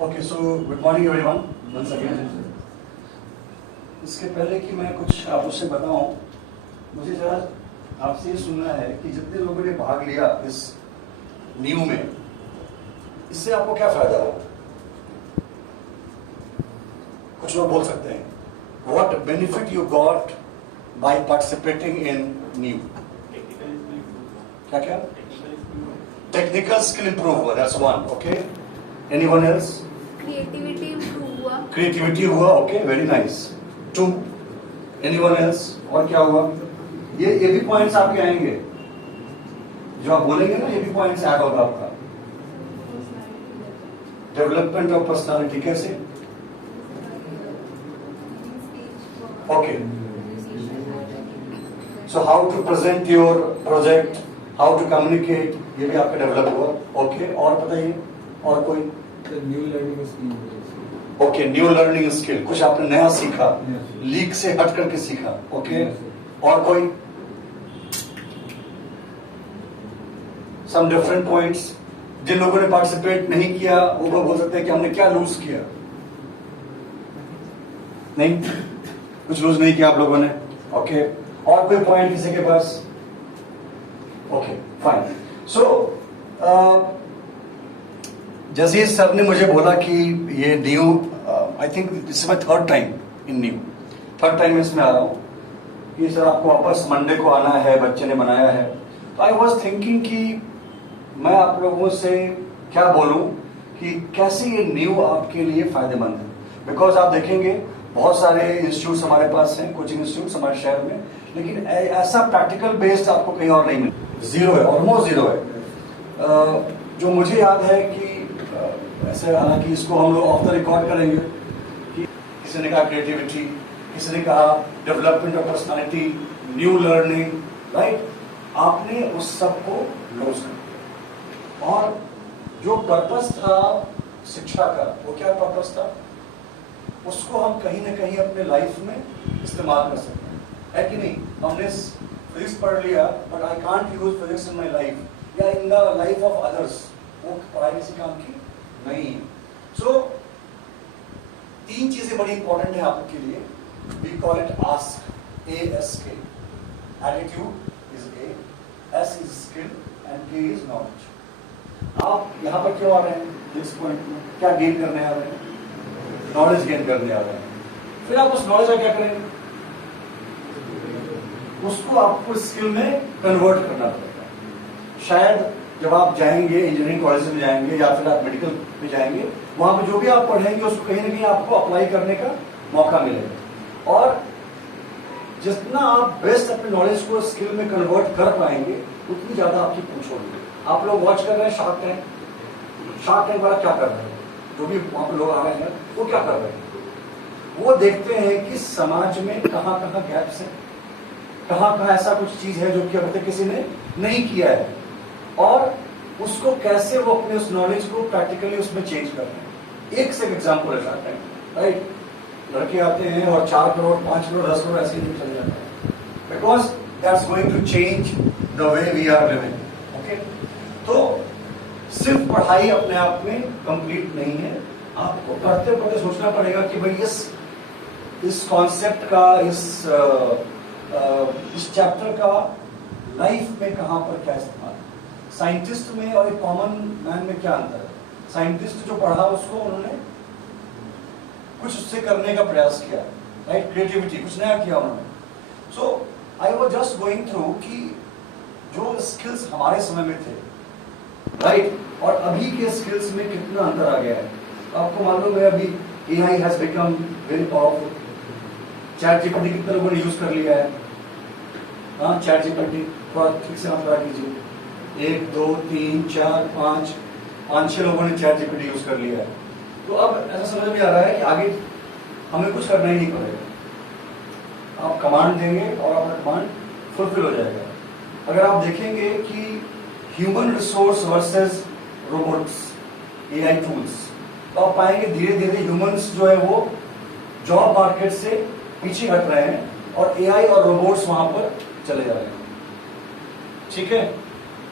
Okay, so good morning everyone once again. इसके पहले कि मैं कुछ आप उससे बताऊं, मुझे जरा आपसे ये सुनना है कि जितने लोगों ने भाग लिया इस न्यू में, इससे आपको क्या फायदा हो। कुछ लोग बोल सकते हैं, what benefit you got by participating in new. क्या क्या? टेक्निकल स्किल इंप्रूव हुआ, that's one. Okay, anyone else? Creativity improve हुआ। क्रिएटिविटी हुआ, okay, very nice. Two, anyone else? और क्या हुआ? ये भी पॉइंट्स आपके आएंगे, जो आप बोलेंगे ना, ये भी पॉइंट्स ऐड होगा आपका। डेवलपमेंट ऑफ पर्सनालिटी कैसे? Okay, so how to present your project, how to communicate, ये भी आपका डेवलप हुआ। ओके, और बताइए, और कोई? New learning skill. Okay, new learning skill, कुछ आपने नया सीखा, लीक से हट करके सीखा। ओके, और कोई? Some different points. जिन लोगों ने पार्टिसिपेट नहीं किया वो लोग बोल सकते हैं कि हमने क्या लूज किया। नहीं, कुछ लूज नहीं किया आप लोगों ने। ओके, और कोई पॉइंट किसी के पास? Okay, fine. सो जैसे सर ने मुझे बोला कि ये new, I think this is my third time in new, third time इसमें आ रहा हूँ कि सर आपको वापस मंडे को आना है, बच्चे ने बनाया है। तो आई वॉज थिंकिंग कि मैं आप लोगों से क्या बोलूं कि कैसे ये न्यू आपके लिए फायदेमंद है। बिकॉज आप देखेंगे बहुत सारे इंस्टीट्यूट्स हमारे पास हैं, कोचिंग इंस्टीट्यूट्स हमारे शहर में, लेकिन ऐसा प्रैक्टिकल बेस्ड आपको कहीं और नहीं मिलता। जीरो है, ऑलमोस्ट जीरो है। जो मुझे याद है कि ऐसे, हालांकि इसको हम लोग ऑफ द रिकॉर्ड करेंगे कि किसी ने कहा क्रिएटिविटी, किसी ने कहा development of personality, new learning, right. आपने उस सब को लॉस कर दिया, और जो पर्पस था शिक्षा का, वो क्या पर्पस था, उसको हम कहीं ना कहीं अपने लाइफ में इस्तेमाल कर सकते हैं, है कि नहीं। हमने फिजिक्स पढ़ लिया, but I can't use physics in my life या in the life of others, वो पढ़ाई किसी काम की नहीं है। सो तीन चीजें बड़ी इंपॉर्टेंट है आपके लिए। We call it ask, ASK। Attitude is A, S is skill and K is knowledge. आप यहाँ पर क्यों आ रहे हैं इस पॉइंट में? क्या गेन करने आ रहे हैं? नॉलेज गेन करने आ रहे हैं। फिर आप उस नॉलेज का क्या करेंगे? उसको आपको स्किल में कन्वर्ट करना पड़ेगा। शायद जब आप जाएंगे इंजीनियरिंग कॉलेज में जाएंगे या फिर आप मेडिकल में जाएंगे, वहां पर जो भी आप पढ़ेंगे उसको कहीं ना कहीं आपको अप्लाई करने का मौका मिलेगा, और जितना आप बेस्ट अपने नॉलेज को स्किल में कन्वर्ट कर पाएंगे उतनी ज्यादा आपकी पूछ होगी। आप लोग वॉच कर रहे हैं शार्क टैंक, शार्क टैंक वाला क्या कर रहे हैं, जो भी वहां पर लोग आ रहे हैं वो क्या कर रहे हैं, वो देखते हैं कि समाज में कहाँ कहाँ गैप्स है, कहाँ कहाँ ऐसा कुछ चीज है जो कि अभी तक किसी ने नहीं किया है, और उसको कैसे वो अपने उस नॉलेज को प्रैक्टिकली उसमें चेंज कर रहे हैं। एक से एग्जाम्पल है शार्क टैंक, राइट। लड़के आते हैं और 4 करोड़ 5 करोड़ 10 करोड़ ऐसे ही चले जाते हैं, because that's going to change the way we are living. Okay, तो सिर्फ पढ़ाई अपने आप में कंप्लीट नहीं है, आपको पढ़ते पढ़ते सोचना पड़ेगा कि भाई इस कॉन्सेप्ट का, इस चैप्टर का लाइफ में कहां पर क्या इस्तेमाल। साइंटिस्ट में और एक कॉमन मैन में क्या अंतर है? साइंटिस्ट जो पढ़ा उसको उन्होंने कुछ उससे करने का प्रयास किया, राइट, क्रिएटिविटी, कुछ नया किया उन्होंने। So I was just going through कि जो स्किल्स हमारे समय में थे, राइट, और अभी के स्किल्स में कितना अंतर आ गया है। आपको मालूम है अभी AI has become very powerful. Chat GPT कितने लोगों ने यूज कर लिया है? हाँ, चैट जीपीटी थोड़ा ठीक से आप बता कीजिए। 1 2 3 4 5 5-6 लोगों ने चैट जीपीटी यूज कर लिया है। तो अब ऐसा समझ में आ रहा है कि आगे हमें कुछ करना ही नहीं पड़ेगा। आप कमांड देंगे और आपका कमांड फुलफिल हो जाएगा। अगर आप देखेंगे कि human resource versus robots, AI tools, तो आप पाएंगे धीरे धीरे ह्यूमंस जो है वो जॉब मार्केट से पीछे हट रहे हैं और AI और रोबोट्स वहां पर चले जा रहे हैं। ठीक है,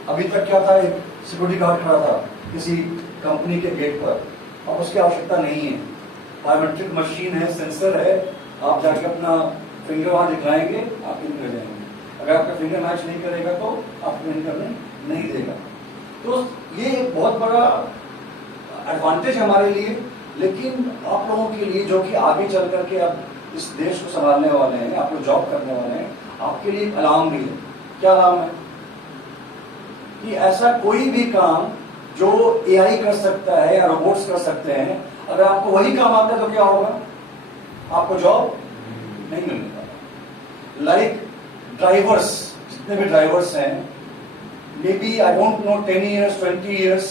अभी तक क्या था, एक सिक्योरिटी गार्ड खड़ा था किसी कंपनी के गेट पर, अब उसकी आवश्यकता नहीं है। बायोमेट्रिक मशीन है, सेंसर है, आप जाके अपना फिंगर वहां दिखाएंगे, आप इन कर जाएंगे। अगर आपका फिंगर मैच नहीं करेगा तो आपको इन करने नहीं देगा। तो ये एक बहुत बड़ा एडवांटेज है हमारे लिए, लेकिन आप लोगों के लिए जो कि आगे चल करके अब इस देश को संभालने वाले हैं, आप लोग जॉब करने वाले हैं, आपके लिए एक अलार्म भी है। क्या अलार्म है? कि ऐसा कोई भी काम जो एआई कर सकता है या रोबोट्स कर सकते हैं, अगर आपको वही काम आता है तो क्या होगा? आपको जॉब नहीं मिलेगा। लाइक ड्राइवर्स, जितने भी ड्राइवर्स हैं, maybe I don't know 10 years 20 years,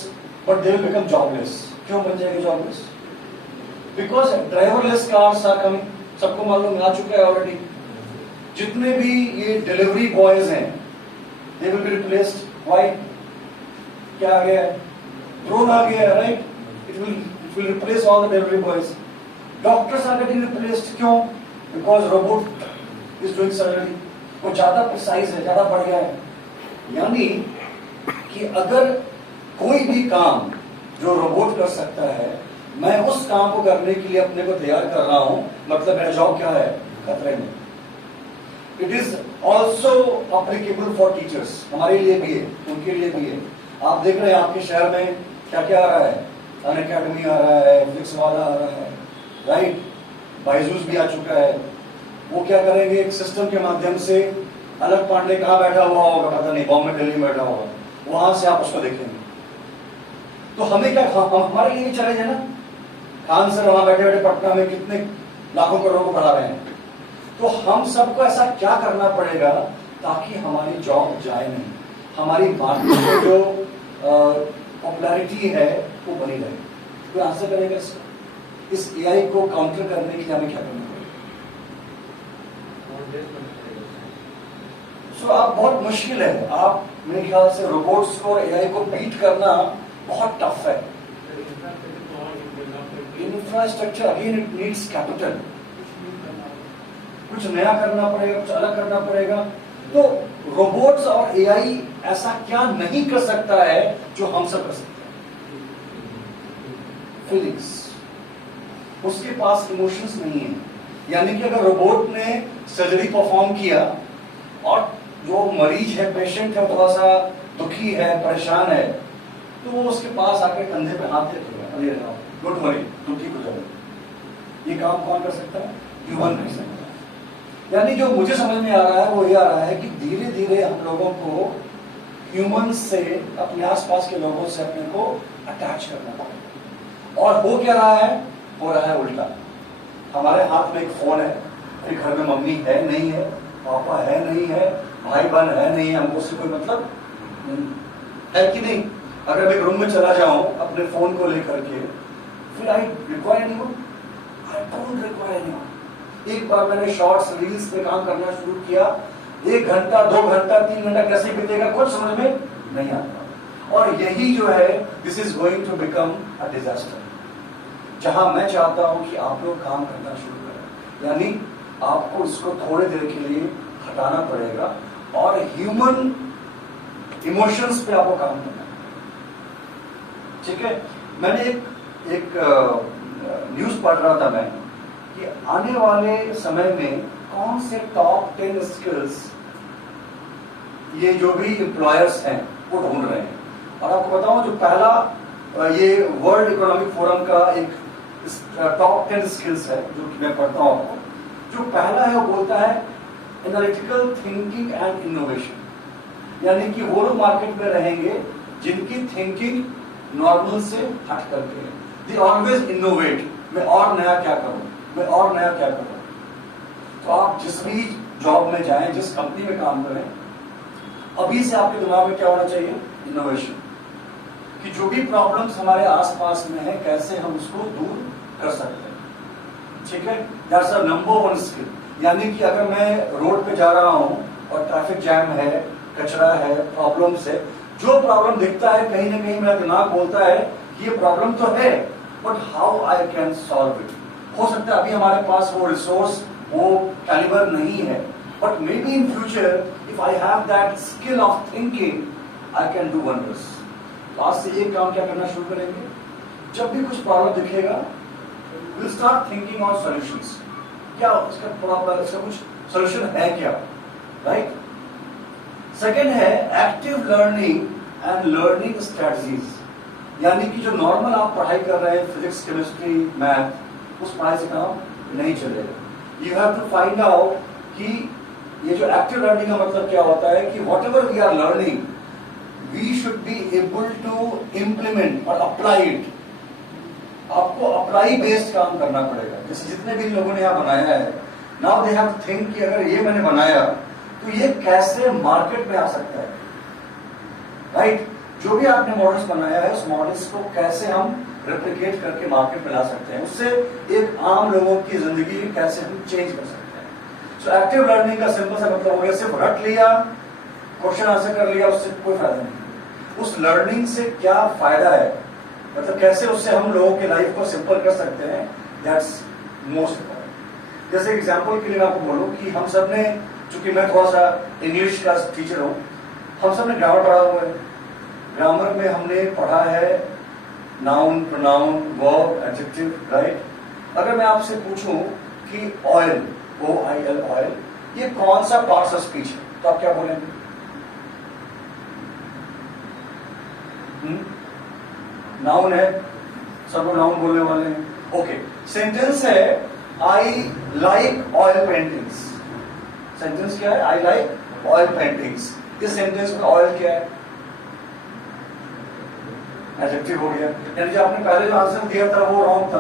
but they will become jobless. क्यों बन जाएंगे jobless? Because driverless cars are coming, सबको मालूम आ चुका है ऑलरेडी। जितने भी ये डिलीवरी बॉयज हैं, they will be replaced. Why? क्या आ गया है? ड्रोन आ गया है, right? It will replace all the delivery boys. Doctors are getting replaced. क्यों? Because robot is doing surgery. वो ज्यादा प्रिसाइज है, ज्यादा बढ़िया है। यानी कि अगर कोई भी काम जो रोबोट कर सकता है, मैं उस काम को करने के लिए अपने को तैयार कर रहा हूं, मतलब मेरा जॉब क्या है? खतरे में। It is also applicable for teachers, हमारे लिए भी है, उनके लिए भी है। आप देख रहे हैं आपके शहर में क्या क्या आ रहा है? अन अकेडमी आ रहा है, फ्लिक्स वाला आ रहा है, राइट? बाइजूस भी आ चुका है। वो क्या करेंगे? एक सिस्टम के माध्यम से, अलग पांडे कहाँ बैठा हुआ होगा पता नहीं, बॉम्बे दिल्ली में बैठा होगा, वहां से आप उसको देखेंगे। तो हमें क्या, हमारे लिए चले जाए ना। खान सर वहां बैठे बैठे पटना में कितने लाखों करोड़ों को पढ़ा रहे हैं। तो हम सबको ऐसा क्या करना पड़ेगा ताकि हमारी जॉब जाए नहीं, हमारी मार्केट में जो पॉपुलैरिटी है वो बनी रहे। कोई आंसर करेगा इसको? इस एआई को काउंटर करने के लिए हमें क्या करना पड़ेगा? सो आप बहुत मुश्किल है। आप मेरे ख्याल से रोबोट्स को और एआई को बीट करना बहुत टफ है। Infrastructure, again it needs capital. कुछ नया करना पड़ेगा, कुछ अलग करना पड़ेगा। तो रोबोट्स और एआई ऐसा क्या नहीं कर सकता है जो हम सब कर सकते हैं? फीलिंग्स। उसके पास इमोशंस नहीं है। यानी कि अगर रोबोट ने सर्जरी परफॉर्म किया और जो मरीज है, पेशेंट है, थोड़ा सा दुखी है, परेशान है, तो वो उसके पास आकर कंधे पे हाथ रखेगा, अरे डोंट वरी, तुम ठीक हो जाओगे। ये काम कौन कर सकता है? ह्यूमन कर सकता है। यानी जो मुझे समझ में आ रहा है वो ये आ रहा है कि धीरे धीरे हम लोगों को ह्यूमन से, अपने आसपास के लोगों से अपने को अटैच करना पड़ेगा। और हो क्या रहा है? हो रहा है उल्टा। हमारे हाथ में एक फोन है, फिर घर में मम्मी है नहीं है, पापा है नहीं है, भाई बहन है नहीं है, हमको उससे कोई मतलब नहीं है कि नहीं? अगर मैं रूम में चला जाऊं अपने फोन को लेकर के, फिर I require anyone? I don't require anyone. एक बार मैंने शॉर्ट्स रील्स पे काम करना शुरू किया, 1 घंटा 2 घंटा 3 घंटा कैसे बीतेगा कुछ समझ में नहीं आता। और यही जो है, this is going to become a disaster. जहां मैं चाहता हूं कि आप लोग काम करना शुरू करें, यानी आपको इसको थोड़ी देर के लिए हटाना पड़ेगा और ह्यूमन इमोशंस पे आपको काम करना है। ठीक है? मैंने एक न्यूज पढ़ रहा था मैं कि आने वाले समय में कौन से टॉप 10 स्किल्स ये जो भी एम्प्लॉयर्स हैं वो ढूंढ रहे हैं। और आपको बताऊं, जो पहला ये वर्ल्ड इकोनॉमिक फोरम का एक टॉप 10 स्किल्स है जो कि मैं पढ़ता हूं आपको। जो पहला है वो बोलता है एनालिटिकल थिंकिंग एंड इनोवेशन। यानी कि वो लोग मार्केट में रहेंगे जिनकी थिंकिंग नॉर्मल से हट करके है। They always innovate. मैं और नया क्या करूं, मैं और नया क्या करूं। तो आप जिस भी जॉब में जाएं, जिस कंपनी में काम करें, अभी से आपके दिमाग में क्या होना चाहिए? इनोवेशन। कि जो भी प्रॉब्लम्स हमारे आसपास में है, कैसे हम उसको दूर कर सकते हैं। ठीक है? That's a number 1 skill. यानी कि अगर मैं रोड पे जा रहा हूं और ट्रैफिक जैम है, कचरा है, प्रॉब्लम्स है, जो प्रॉब्लम दिखता है कहीं ना कहीं मेरा दिमाग बोलता है कि ये प्रॉब्लम तो है, but how I can solve it. हो सकता है अभी हमारे पास वो रिसोर्स, वो कैलिबर नहीं है, but may be in future if I have that skill of thinking, I can do wonders. आज से एक काम क्या करना शुरू करेंगे? जब भी कुछ प्रॉब्लम दिखेगा will start thinking on solutions, क्या इसका प्रॉब्लम, इसका कुछ सॉल्यूशन है क्या, राइट। सेकंड है active learning and learning strategies, यानी कि जो नॉर्मल आप पढ़ाई कर रहे हैं फिजिक्स केमिस्ट्री मैथ, उस पढ़ाई से काम नहीं चलेगा। You have to find out कि ये जो एक्टिव लर्निंग का मतलब क्या होता है कि whatever we are learning we should be able to implement और अप्लाई इट। आपको अप्लाई बेस्ड काम करना पड़ेगा। जैसे जितने भी लोगों ने यहाँ बनाया है, now they have to think कि अगर ये मैंने बनाया तो ये कैसे मार्केट में आ सकता है, राइट। जो भी आपने मॉडल्स बनाया है उस मॉडल्स को कैसे हम रेप्लिकेट करके मार्केट में ला सकते हैं, उससे एक आम लोगों की जिंदगी कैसे हम चेंज कर सकते हैं। सो एक्टिव लर्निंग का सिंपल सा मतलब हो गया, सिर्फ रट लिया, क्वेश्चन आंसर कर लिया, उससे कोई फायदा नहीं। उस लर्निंग से क्या फायदा है, मतलब कैसे उससे हम लोगों की लाइफ को सिंपल कर सकते हैं, दैट्स मोस्ट इम्पोर्टेंट। जैसे एग्जांपल के लिए मैं आपको बोलूं कि हम सब ने, चूंकि मैं थोड़ा सा इंग्लिश का टीचर हूं, हम सब ने ग्रामर पढ़ा हुआ है। ग्रामर में हमने पढ़ा है noun, pronoun, verb, adjective, right. अगर मैं आपसे पूछूं कि ऑयल, OIL ऑयल, ये कौन सा पार्ट्स ऑफ स्पीच है, तो आप क्या बोलेंगे? नाउन है, सब लोग नाउन बोलने वाले हैं। ओके, सेंटेंस है आई लाइक ऑयल पेंटिंग्स। सेंटेंस क्या है? आई लाइक ऑयल पेंटिंग्स। इस सेंटेंस में ऑयल क्या है? एडजेक्टिव हो गया। यानी जो आपने पहले जो आंसर दिया था वो रॉन्ग था।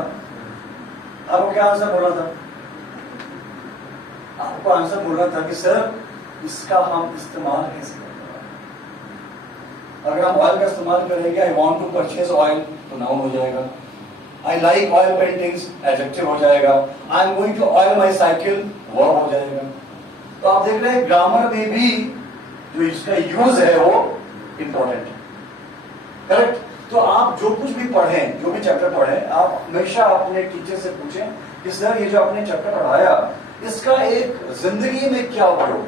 आपको क्या आंसर बोला था? आपको आंसर बोलना था कि सर इसका हम इस्तेमाल कैसे करते हैं। अगर हम ऑयल का इस्तेमाल करेंगे, I want to purchase oil, तो नाउन हो जाएगा। I like oil paintings, adjective हो जाएगा। I am going to oil my cycle, verb हो जाएगा। तो आप देख रहे हैं ग्रामर में भी जो इसका यूज है वो इंपॉर्टेंट है, करेक्ट। तो आप जो कुछ भी पढ़ें, जो भी चैप्टर पढ़ें, आप हमेशा अपने टीचर से पूछें कि सर ये जो आपने चैप्टर पढ़ाया इसका एक जिंदगी में क्या उपयोग,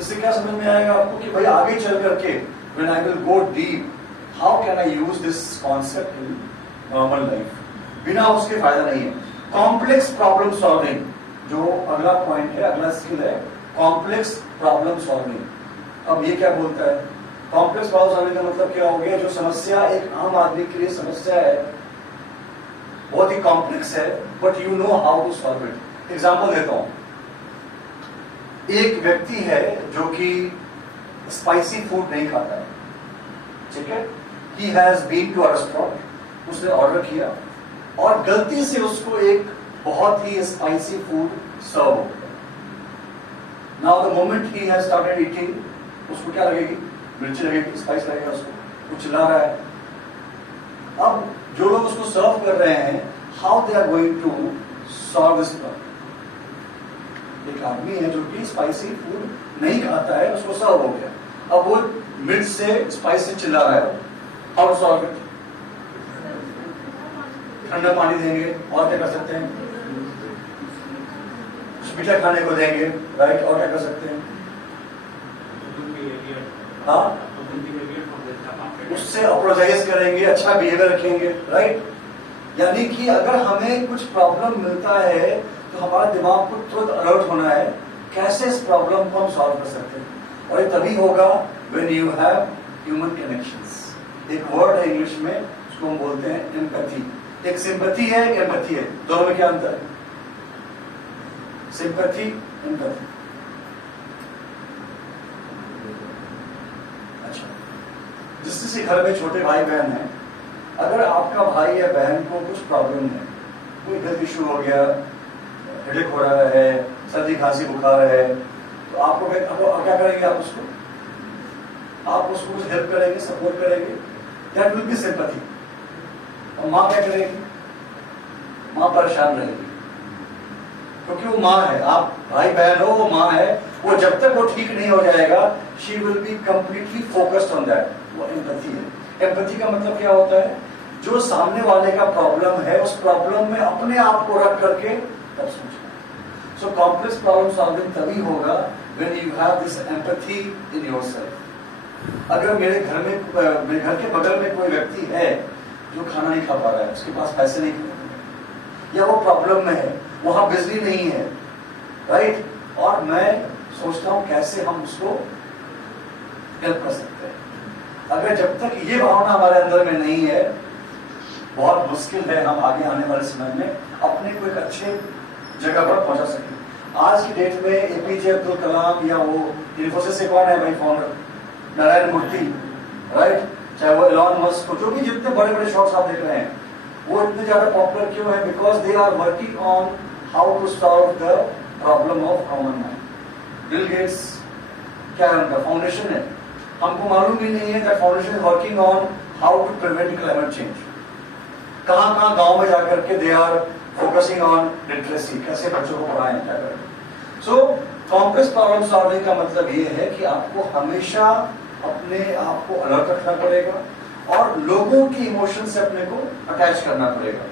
इससे क्या समझ में आएगा आपको कि भाई आगे चल करके when I will go deep, how can I use this concept in normal life. बिना उसके फायदा नहीं है। कॉम्प्लेक्स प्रॉब्लम सॉल्विंग, जो अगला पॉइंट है, अगला स्किल है कॉम्प्लेक्स प्रॉब्लम सॉल्विंग। अब ये क्या बोलता है? कॉम्प्लेक्स प्रॉब्लम सॉल्विंग का मतलब क्या हो गया? जो समस्या एक आम आदमी के लिए समस्या है, बहुत ही कॉम्प्लेक्स है, but you know how to solve it. Example देता हूं। एक व्यक्ति है जो कि स्पाइसी फूड नहीं खाता है, ठीक है। He has been to a restaurant, उसने ऑर्डर किया और गलती से उसको एक बहुत ही स्पाइसी फूड सर्व हो गया। Now the moment he has started eating, उसको क्या लगेगी? मिर्ची लगेगी, स्पाइस लगेगा उसको, वो चिल्ला रहा है। अब जो लोग उसको सर्व कर रहे हैं, how they are going to solve this problem? एक आदमी है जो कि स्पाइसी फूड नहीं खाता है, उसको सर्व हो गया, अब वो मिर्च से, स्पाइस से चिल्ला रहा है, हाउ टू सॉल्व इट? ठंडा पानी देंगे, और क्या कर सकते हैं? मीठा खाने को देंगे, राइट, और क्या कर सकते हैं? हाँ, उससे अप्रोजाइज करेंगे, अच्छा बिहेवियर रखेंगे, राइट। यानी कि अगर हमें कुछ प्रॉब्लम मिलता है तो हमारे दिमाग को तुरंत अलर्ट होना है, कैसे इस प्रॉब्लम को हम सॉल्व कर सकते हैं। और ये तभी होगा when you have human connections. एक वर्ड है इंग्लिश में, उसको हम बोलते हैं एम्पैथी। एक सिंपैथी है, एक एम्पैथी है, दोनों में क्या अंतर है? Sympathy, empathy. अच्छा, जिस किसी घर में छोटे भाई बहन हैं, अगर आपका भाई या बहन को कुछ प्रॉब्लम है, कोई हेल्थ इश्यू हो गया, हेडेक हो रहा है, सर्दी खांसी बुखार है, तो आपको क्या करेंगे? आप उसको कुछ हेल्प करेंगे, सपोर्ट करेंगे, दैट विल बी सिंपैथी। और माँ क्या करेगी? माँ परेशान रहेगी, क्योंकि वो माँ है, आप भाई बहन हो, वो माँ है, वो जब तक वो ठीक नहीं हो जाएगा, she will be completely focused on that. वो एम्पैथी है। एम्पैथी का मतलब क्या होता है? जो सामने वाले का प्रॉब्लम है, उस प्रॉब्लम में अपने आप को रख करके तब सोचना। सो कॉम्प्लेक्स प्रॉब्लम सॉल्विंग तभी होगा when you have this empathy in yourself. अगर मेरे घर के बगल में कोई व्यक्ति है जो खाना नहीं खा पा रहा है, उसके पास पैसे नहीं है, या वो प्रॉब्लम में है, वहां बिजली नहीं है, राइट, और मैं सोचता हूं कैसे हम उसको हेल्प कर सकते हैं। अगर जब तक ये भावना हमारे अंदर में नहीं है, बहुत मुश्किल है हम आगे आने वाले समय में अपने को एक अच्छे जगह पर पहुंचा सकें। आज की डेट में एपीजे अब्दुल कलाम या वो इन्फोसिस से कौन है भाई फाउंडर, नारायण मूर्ति, राइट, चाहे वो एलॉन मस्क, जो भी जितने बड़े बड़े शॉट्स आप देख रहे हैं, वो इतने ज्यादा पॉपुलर क्यों है? Because they are working on how to solve the problem of common man. Bill Gates क्या है उनका फाउंडेशन है, हमको मालूम भी नहीं है that foundation is working on how to prevent climate change. कहां कहां गांव में जाकर के they are focusing on literacy, कैसे बच्चों को पढ़ाएं, क्या करें। सो कॉम्प्लेक्स प्रॉब्लम सॉल्विंग का मतलब ये है कि आपको हमेशा अपने आप को अलर्ट रखना पड़ेगा और लोगों की इमोशन से अपने को अटैच करना पड़ेगा।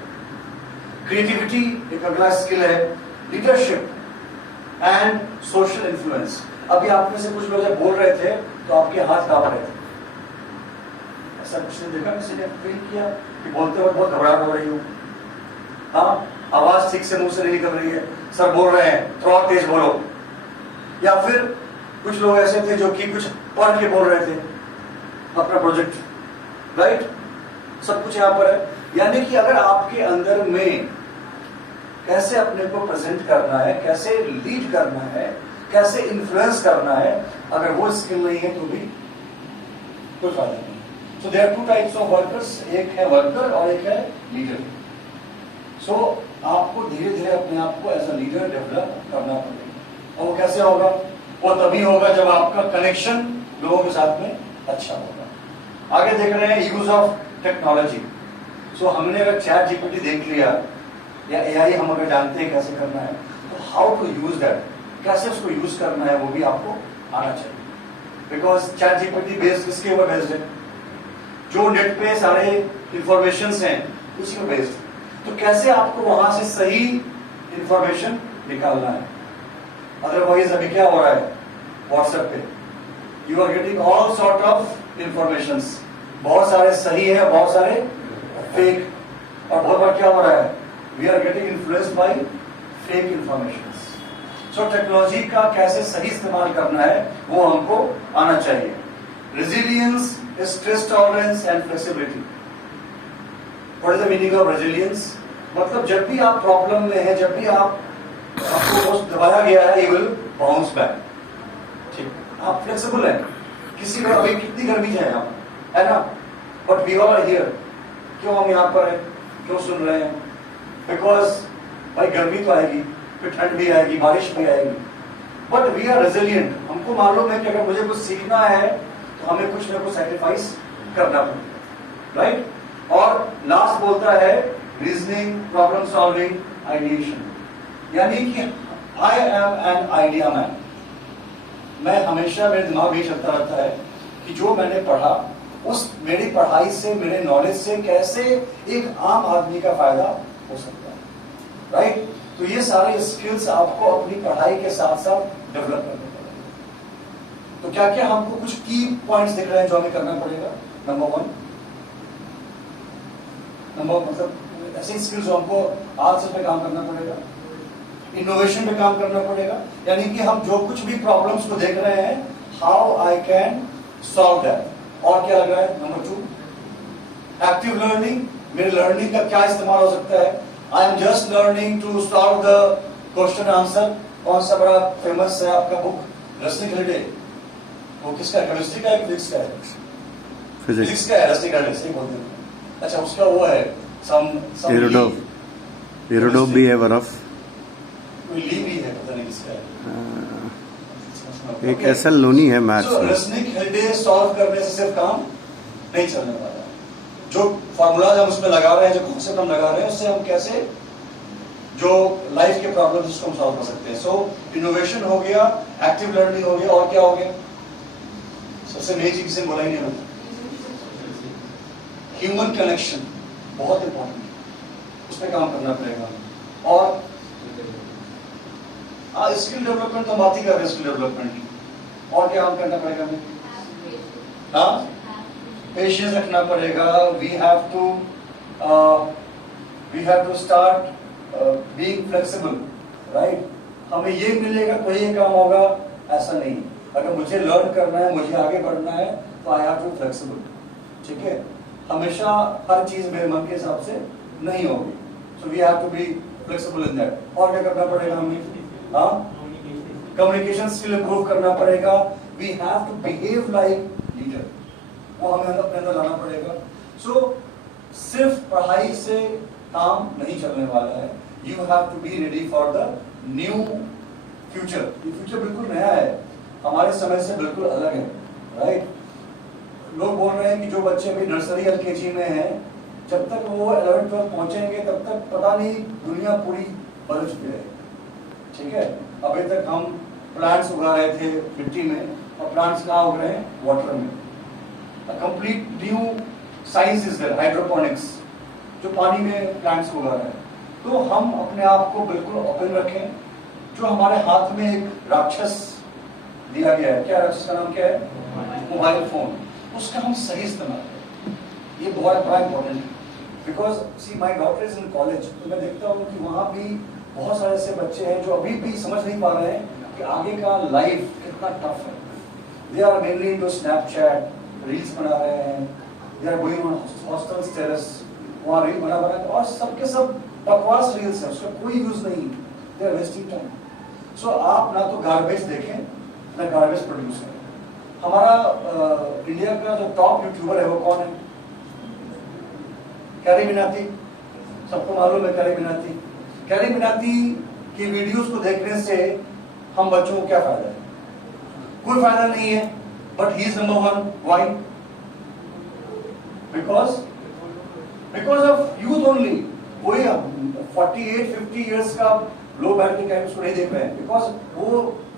क्रिएटिविटी एक अगला स्किल है, लीडरशिप एंड सोशल इन्फ्लुएंस। अभी आप में से कुछ लोग जब बोल रहे थे तो आपके हाथ कांप रहे थे, ऐसा कुछ नहीं देखा? किसी ने फील किया कि बोलते वक्त बहुत घबराहट हो रही हो? हाँ, आवाज ठीक से मुंह से नहीं निकल रही है, सर बोल रहे हैं थोड़ा तेज बोलो। या फिर कुछ लोग ऐसे थे जो कि कुछ पढ़ के बोल रहे थे अपना प्रोजेक्ट, राइट, सब कुछ यहाँ पर है। यानी कि अगर आपके अंदर में कैसे अपने को प्रेजेंट करना है, कैसे लीड करना है, कैसे इन्फ्लुएंस करना है, अगर वो स्किल नहीं है तो भी कोई फायदा नहीं। So there are two types of workers, एक है वर्कर और एक है लीडर। सो आपको धीरे धीरे अपने आप को एज अ लीडर डेवलप करना पड़ेगा। और वो कैसे होगा? वो तभी होगा जब आपका कनेक्शन लोगों के साथ में अच्छा होगा। आगे देख रहे हैं यूज ऑफ टेक्नोलॉजी। सो हमने अगर चैट जीपीटी देख लिया या एआई हम अगर जानते हैं कैसे करना है, तो हाउ टू यूज दैट, कैसे उसको यूज करना है वो भी आपको आना चाहिए। बिकॉज चैट जीपीटी बेस्ड किसके ऊपर बेस्ड है? जो नेट पे सारे इंफॉर्मेशन हैं उसी पर बेस्ड। तो कैसे आपको वहां से सही इंफॉर्मेशन निकालना है। अदरवाइज अभी क्या हो रहा है व्हाट्सएप पे, you are getting all sort of information, बहुत सारे सही है, बहुत सारे फेक, और बहुत बार क्या हो रहा है, we are getting influenced by fake information. So technology का कैसे सही इस्तेमाल करना है वो हमको आना चाहिए। Resilience, stress tolerance and flexibility. What is the meaning of resilience? मतलब जब भी आप प्रॉब्लम में है, जब भी आपको दबाया गया है, यू विल बाउंस बैक। ठीक, आप फ्लेक्सिबल हैं। किसी को अभी कितनी गर्मी है यहाँ, है ना, but we all are here. क्यों हम यहाँ पर हैं, क्यों सुन रहे हैं? बिकॉज भाई गर्मी तो आएगी, फिर ठंड भी आएगी, बारिश भी आएगी, बट वी आर रेजिलियंट। हमको मालूम है कि अगर मुझे कुछ सीखना है तो हमें कुछ ना कुछ सैक्रिफाइस करना पड़ेगा, राइट। और लास्ट बोलता है रीजनिंग, प्रॉब्लम सॉल्विंग, आइडिएशन। यानी कि I am an idea man. मैं हमेशा, मेरे दिमाग में चलता रहता है कि जो मैंने पढ़ा, उस मेरी पढ़ाई से, मेरे नॉलेज से कैसे एक आम आदमी का फायदा हो सकता है, राइट। तो ये सारे स्किल्स आपको अपनी पढ़ाई के साथ साथ डेवलप करने पड़ेंगे। तो क्या क्या हमको कुछ की पॉइंट्स दिख रहे हैं जो हमें करना पड़ेगा? नंबर 1, मतलब ऐसे स्किल्स जो हमको आज से पे काम करना पड़ेगा। इनोवेशन पे काम करना पड़ेगा, यानी कि हम जो कुछ भी प्रॉब्लम्स को देख रहे हैं, how I can solve that. और क्या लग रहा है? Number 2, active learning. मेरे लर्निंग का क्या इस्तेमाल हो सकता है? I am just learning to solve the question answer. कौन सा बड़ा फेमस है आपका बुक, रस्टिक हॉलिडे? वो किसका है, केमिस्ट्री का है, फिजिक्स का है? फिजिक्स का है, रस्टिक हॉलिडे सही बोलते हैं। अच्छा, उसका वो है एरोडोव भी है, बर्फ कोई लीव ही है, पता नहीं किसका है। एक ऐसा लोनी है मैथ्स में। रस्टिक हॉलिडे सॉल्व करने से सिर्फ काम नहीं चलने वाला। जो फार्मूलाज हम उसमें लगा रहे हैं, जो कॉन्सेप्ट हम लगा रहे हैं, उससे हम कैसे जो लाइफ के प्रॉब्लम्स उसको हम सॉल्व कर सकते हैं। सो इनोवेशन हो गया, एक्टिव लर्निंग हो गया, और क्या हो गया? सबसे मेन चीज किसी ने बोला ही नहीं होता, ह्यूमन कनेक्शन, बहुत इंपॉर्टेंट, उस पर काम करना पड़ेगा। और स्किल डेवलपमेंट तो हम बात ही कर रहे हैं, स्किल डेवलपमेंट की। और क्या काम करना पड़ेगा हमें? हाँ, पेशेंस रखना पड़ेगा। We have to we have to start being flexible, right? हमें ये मिलेगा तो ये काम होगा, ऐसा नहीं। अगर मुझे लर्न करना है, मुझे आगे बढ़ना है, तो आई हैव टू फ्लेक्सिबल, ठीक है? हमेशा हर चीज मेरे मन के हिसाब से नहीं होगी, so we have to be flexible in that. और क्या करना पड़ेगा हमें? हाँ, कम्युनिकेशन स्किल इंप्रूव करना पड़ेगा। We have to behave like leader, वो हमें अपने अंदर लाना पड़ेगा। सो सिर्फ पढ़ाई से काम नहीं चलने वाला है, you have to be ready for the new future. ये फ्यूचर बिल्कुल नया है, हमारे समय से बिल्कुल अलग है, राइट? लोग बोल रहे हैं कि जो बच्चे अभी नर्सरी एलकेजी में हैं, जब तक वो 11-12 पहुंचेंगे तब तक पता नहीं दुनिया पूरी बदल चुकी है, ठीक है? अभी तक हम प्लांट्स उगा रहे थे मिट्टी में, और प्लांट्स कहाँ उग रहे हैं? वाटर में। Complete new science is there, hydroponics, जो पानी में प्लांट्स उगा रहे हैं। तो हम अपने आप को बिल्कुल ओपन रखें। जो हमारे हाथ में एक राक्षस दिया गया है, क्या राक्षस का नाम क्या है? मोबाइल फोन, उसका हम सही इस्तेमाल करें, ये बहुत बड़ा इंपॉर्टेंट है। Because see my daughter is in college, तो मैं देखता हूँ कि वहाँ भी बहुत सारे ऐसे बच्चे हैं जो अभी भी समझ नहीं पा रहे हैं कि आगे का लाइफ कितना टफ है। They are mainly into Snapchat, reels बना रहे हैं, they are going on hostel status, वहाँ रील बना और सबके सब बकवास रील्स है, उसका कोई यूज नहीं, दे आर वेस्टिंग टाइम। सो आप ना तो गार्बेज देखें ना गार्बेज प्रोड्यूस करें। हमारा इंडिया का जो टॉप यूट्यूबर है वो कौन है? कैरी मिनाती, सबको मालूम है कैरी मिनाती। कैरी मिनाती की वीडियोस को देखने से हम बच्चों को क्या फायदा है? कोई फायदा नहीं है, but he is number 1। Why? Because of youth only. कोई 48-50 इयर्स का लोग बैठ के उसको नहीं देख रहे हैं, बिकॉज वो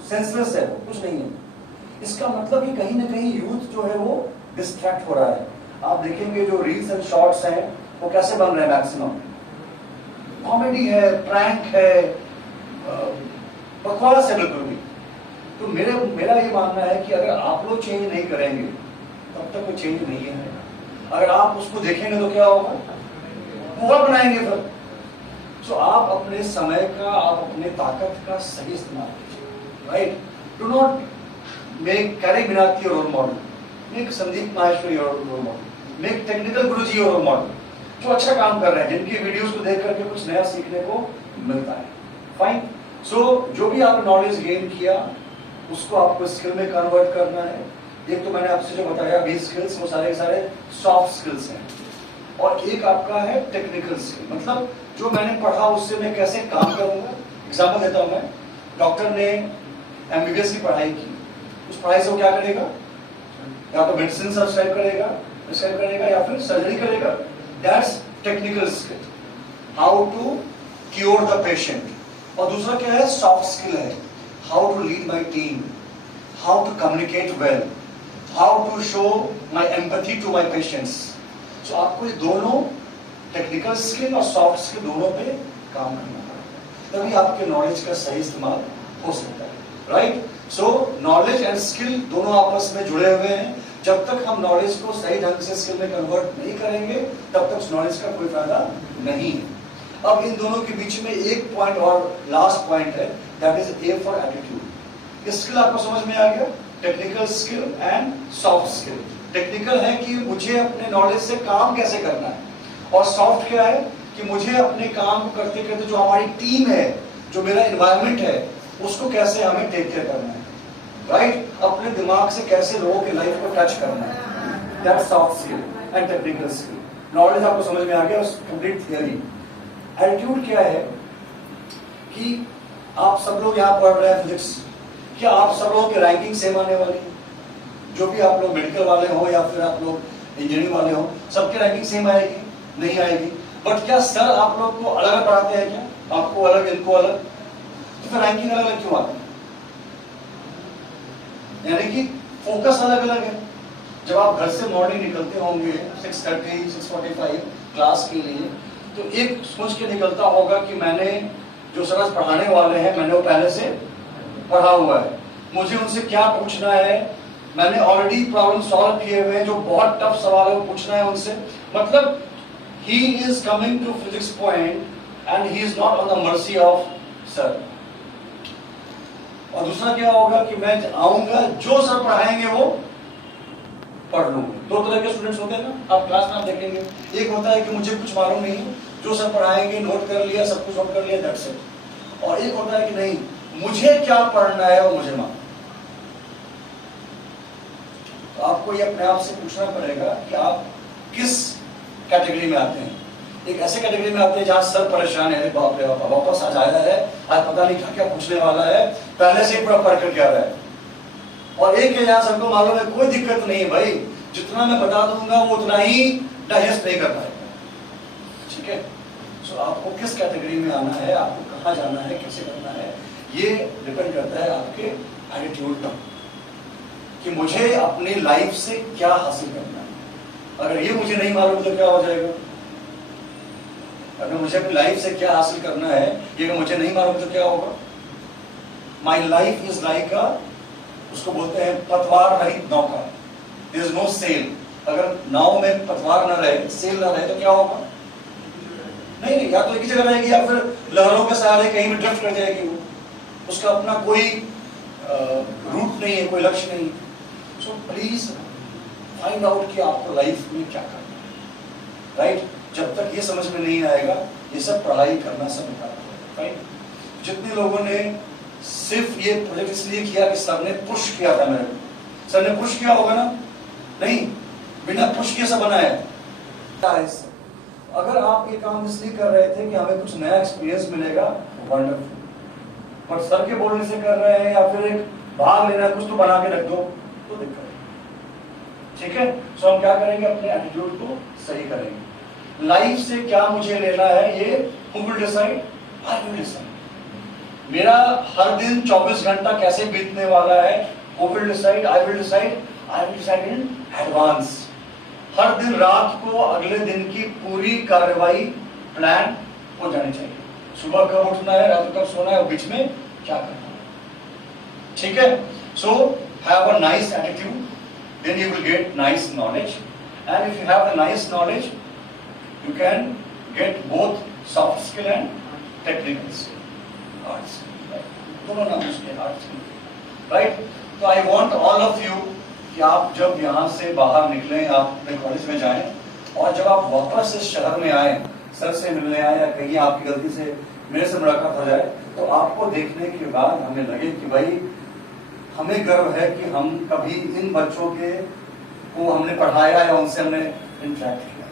सेंसलेस है, कुछ नहीं है। इसका मतलब कि कहीं ना कहीं यूथ जो है वो डिस्ट्रैक्ट हो रहा है। आप देखेंगे जो रील्स एंड शॉर्ट्स हैं वो कैसे बन रहे हैं? मैक्सिमम कॉमेडी है, प्रैंक है, बकवास है बिल्कुल भी। तो मेरा ये मानना है कि अगर आप लोग चेंज नहीं करेंगे तब तक कोई चेंज नहीं है। अगर आप उसको देखेंगे तो क्या होगा? वो बनाएंगे फिर। सो आप अपने समय का, आप अपने ताकत का सही इस्तेमाल कीजिए, right? Do not make Carry Minati your role model, make Sandeep Maheshwari your role model, make technical Guruji your role model, जो अच्छा काम कर रहे हैं, जिनकी वीडियोस को देख करके कुछ नया सीखने को मिलता है। फाइन। सो जो भी आपने नॉलेज गेन किया उसको आपको स्किल में कन्वर्ट करना है। एक तो मैंने आपसे जो बताया 20 स्किल्स, वो सारे सॉफ्ट स्किल्स हैं, और एक आपका है टेक्निकल स्किल, मतलब जो मैंने पढ़ा उससे मैं कैसे काम करूंगा। एग्जाम्पल देता हूं मैं, डॉक्टर ने एमबीबीएस की पढ़ाई की, उस पढ़ाई से वो क्या करेगा? या तो मेडिसिन सब्सक्राइब करेगा या फिर सर्जरी करेगा। That's technical skill, how to cure the patient. और दूसरा क्या है? सॉफ्ट स्किल है, how to lead my team, how to communicate well, how to show my empathy to my patients. So आपको ये दोनों टेक्निकल स्किल और सॉफ्ट स्किल दोनों पे काम करना पड़ेगा, तभी आपके नॉलेज का सही इस्तेमाल हो सकता है, right? So knowledge and skill दोनों आपस में जुड़े हुए हैं। जब तक हम नॉलेज को सही ढंग से स्किल में कन्वर्ट नहीं करेंगे तब तक उस नॉलेज का कोई फायदा नहीं है। अब इन दोनों के बीच में एक पॉइंट और लास्ट पॉइंट है, that is A for attitude. ये स्किल आपको समझ में आ गया? Technical skill and soft skill. Technical है कि मुझे अपने नॉलेज से काम कैसे करना है, और सॉफ्ट क्या है कि मुझे अपने काम को करते करते जो हमारी टीम है, जो मेरा एनवायरनमेंट है, उसको कैसे हमें टेक केयर करना है, राइट? अपने दिमाग से कैसे लोगों के लाइफ को टच करना है, that's soft skill and technical skill. Knowledge आपको समझ में आ गया, कंप्लीट थियरी। एटीट्यूड क्या है कि आप सब लोग यहाँ पढ़ रहे हैं फिजिक्स, क्या आप सब लोगों की रैंकिंग सेम आने वाली है? जो भी आप लोग मेडिकल वाले हो या फिर आप लोग इंजीनियरिंग वाले हो, सबकी रैंकिंग सेम आएगी? नहीं आएगी। बट क्या सर आप लोग को अलग अलग पढ़ाते हैं क्या? आपको अलग, इनको अलग, तो फिर रैंकिंग अलग अलग क्यों आती है? यानी कि फोकस अलग अलग है। जब आप घर से मॉर्निंग निकलते होंगे 6:30, 6:45 क्लास के लिए, तो एक सोच के निकलता होगा कि मैंने जो सर पढ़ाने वाले हैं मैंने वो पहले से पढ़ा हुआ है, मुझे उनसे क्या पूछना है, मैंने ऑलरेडी प्रॉब्लम सॉल्व किए हुए हैं, जो बहुत टफ सवाल है वो पूछना है उनसे। मतलब he is coming to physics point and he is not on the mercy of sir. और दूसरा क्या होगा कि मैं आऊंगा, जो सर पढ़ाएंगे वो पढ़ लूंगा। दो तरह के स्टूडेंट्स होते हैं ना, आप क्लास में आप देखेंगे। एक होता है कि मुझे कुछ मालूम नहीं है, जो सर पढ़ाएंगे नोट कर लिया, सब कुछ नोट कर लिया, दैट्स इट। और एक होता है कि नहीं, मुझे क्या पढ़ना है वो मुझे मालूम। तो आपको ये अपने आप से पूछना पड़ेगा कि आप किस कैटेगरी में आते हैं। एक ऐसे कैटेगरी में आते हैं जहां सर परेशान है, बाप रे बाप, वापस आज आया है, आज पता नहीं क्या क्या पूछने वाला है, पहले से ही पूरा पढ़ करके आ रहा है। और एक है जहां सबको मालूम है कोई दिक्कत नहीं है भाई, जितना मैं बता दूंगा वो उतना ही डाइजेस्ट नहीं कर पाएगा। ठीक है, सो आपको किस कैटेगरी में आना है, आपको कहाँ जाना है, कैसे करना है, ये डिपेंड करता है आपके एटीट्यूड पर कि मुझे अपनी लाइफ से क्या हासिल करना है। अगर ये मुझे नहीं मालूम तो क्या हो जाएगा? अगर मुझे अपनी लाइफ से क्या हासिल करना है ये अगर मुझे नहीं मालूम तो क्या होगा? माई लाइफ इज लाइक अ, उसको बोलते हैं पतवार रहित नौका, देयर इज नो सेल। अगर नाव में पतवार न रहे, सेल न रहे तो क्या होगा? नहीं, या तो एक ही जगह रहेगी या फिर लहरों के सहारे कहीं भी ड्रिफ्ट कर जाएगी वो, उसका अपना कोई रूट नहीं है, कोई लक्ष्य नहीं। सो प्लीज फाइंड आउट कि आपको लाइफ में क्या करना है, राइट? जब तक ये समझ में नहीं आएगा, ये सब पढ़ाई करना सब बेकार है, राइट? जितने लोगों ने सिर्फ ये प्रोजेक्ट इसलिए किया कि सर ने पुश किया था मेरे को, सर ने पुश किया होगा ना? नहीं, बिना पुश किए सब बनाया है। अगर आप ये काम इसलिए कर रहे थे कि हमें कुछ नया एक्सपीरियंस मिलेगा, वंडरफुल, पर सर के बोलने से कर रहे हैं या फिर एक भाग लेना, कुछ तो बना के रख दो, तो दिक्कत है। ठीक है, सो हम क्या करेंगे? अपने एटीट्यूड को सही करेंगे। लाइफ से क्या मुझे लेना है, ये who will decide? I will decide। मेरा हर दिन 24 घंटा कैसे बीतने वाला है, who will decide? I will decide। I will decide in advance। हर दिन रात को अगले दिन की पूरी कार्रवाई प्लान हो जानी चाहिए। सुबह कब उठना है, रात को कब सोना है, और बीच में क्या करना है। ठीक है, so have a nice attitude, then you will get nice knowledge, and if you have the nice knowledge you can get both soft skill and technical skill, hard skill, right? दोनों नाम उसके hard skill, right? तो I want all of you कि आप जब यहाँ से बाहर निकलें, आप अपने कॉलेज में जाएं, और जब आप वापस इस शहर में आए, सर से मिलने आए या कहीं आपकी गलती से मेरे से मुलाकात हो जाए, तो आपको देखने के बाद हमें लगे कि भाई हमें गर्व है कि हम कभी इन बच्चों के को हमने पढ़ाया या उनसे हमने इंटरेक्ट किया,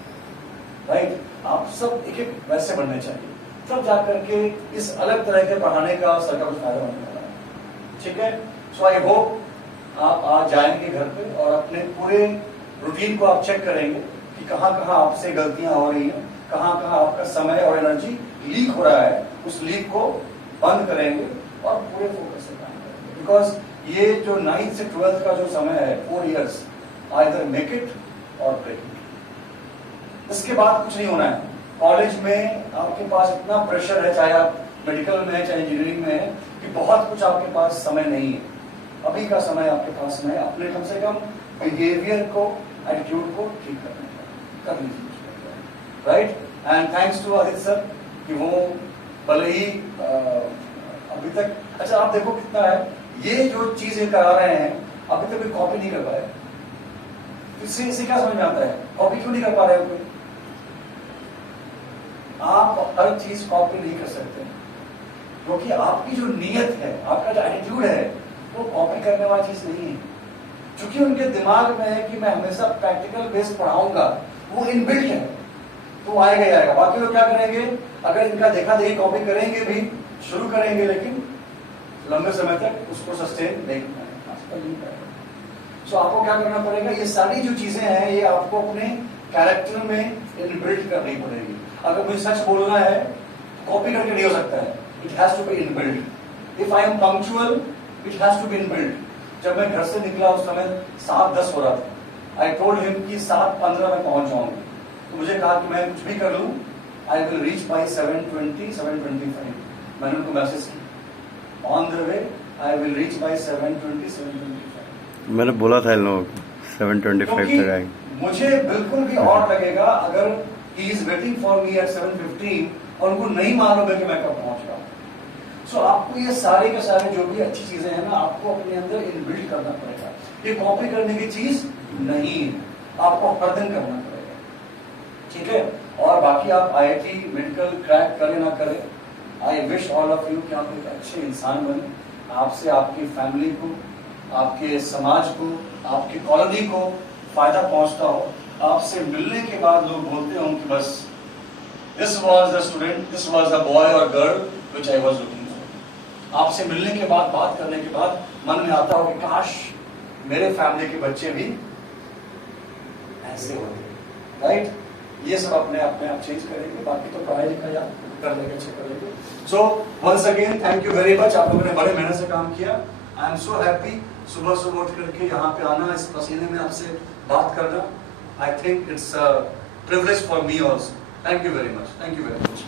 राइट? आप सब एक एक वैसे बनने चाहिए, तब जाकर के इस अलग तरह के पढ़ाने का सर का कुछ फायदा होने वाला है। ठीक है, सो आई होप आप आज जाएंगे घर पे और अपने पूरे रूटीन को आप चेक करेंगे कि कहाँ कहाँ आपसे गलतियां हो रही हैं, कहाँ कहाँ आपका समय और एनर्जी लीक हो रहा है, उस लीक को बंद करेंगे और पूरे फोकस से काम करेंगे। बिकॉज ये जो 9th से 12th का जो समय है, 4 years, आइदर मेक इट और ब्रेक इट। इसके बाद कुछ नहीं होना है। कॉलेज में आपके पास इतना प्रेशर है, चाहे आप मेडिकल में है चाहे इंजीनियरिंग में है, कि बहुत कुछ आपके पास समय नहीं है। अभी का समय आपके पास में है अपने कम से कम बिहेवियर को, एटीट्यूड को ठीक करने का, कर लीजिए, right? And thanks to Aditya sir कि वो भले ही अभी तक, अच्छा आप देखो कितना है, ये जो चीजें करा रहे हैं अभी तक कोई कॉपी नहीं कर पाया। इससे क्या समझ में आता है, कॉपी क्यों नहीं कर पा रहे हो कोई? आप हर चीज कॉपी नहीं कर सकते क्योंकि आपकी जो नीयत है, आपका जो एटीट्यूड है, वो कॉपी करने वाली चीज नहीं है। क्योंकि उनके दिमाग में है कि मैं हमेशा प्रैक्टिकल बेस्ड पढ़ाऊंगा, वो इनबिल्ट है, तो आएगा ही आएगा। बाकी लोग क्या करेंगे, अगर इनका देखा देखी कॉपी करेंगे भी, शुरू करेंगे, लेकिन लंबे समय तक उसको सस्टेन नहीं करेंगे। सो आपको क्या करना पड़ेगा, ये सारी जो चीजें हैं ये आपको अपने कैरेक्टर में इनबिल्ट करनी पड़ेगी। अगर मुझे सच बोलना है, कॉपी करके नहीं हो सकता है, it has to be inbuilt. If I am punctual, it has to be inbuilt. जब मैं घर से निकला उस समय 7:10 हो रहा था। आई टोल्ड हिम कि 7:15 में पहुंच जाऊंगा, तो मुझे कहा कि मैं कुछ भी कर लूं, आई विल रीच बाय 7:20, 7:25। मैंने उनको मैसेज किया, on the way I will reach by 7:20, 7:25। मैंने बोला था इन लोगों को 7:25 तक आएंगे। मुझे बिल्कुल भी और लगेगा अगर he is waiting for me at 7:15 और उनको नहीं मालूम है कि मैं कब पहुंच रहा हूँ। सो आपको ये सारे के सारे जो भी अच्छी चीजें हैं ना, आपको अपने अंदर इनबिल्ट करना पड़ेगा। ये कॉपी करने की चीज नहीं है, आपको हर दिन करना पड़ेगा, ठीक है। और बाकी आप IIT मेडिकल क्रैक करें ना करें, I wish all of you कि आप एक अच्छे इंसान बने, आपसे आपकी फैमिली को, आपके समाज को, आपकी कॉलोनी को फायदा पहुंचता हो। आपसे मिलने के बाद लोग बोलते हों कि बस this was the student, this was the boy और girl which I was looking for. आपसे मिलने के बाद, बात करने के बाद मन में आता हो कि काश मेरे फैमिली के बच्चे भी ऐसे होते, राइट। ये सब अपने आप चेंज करेंगे, बाकी तो पढ़ाई लिखाई आप कर लेंगे, अच्छे कर लेंगे। So once again thank you very much, आप लोगों ने बड़े मेहनत से काम किया। आई एम सो हैप्पी, सुबह सुबह उठ करके यहाँ पे आना, इस पसीने में आपसे बात करना, I think it's a privilege for me also. Thank you very much, thank you very much.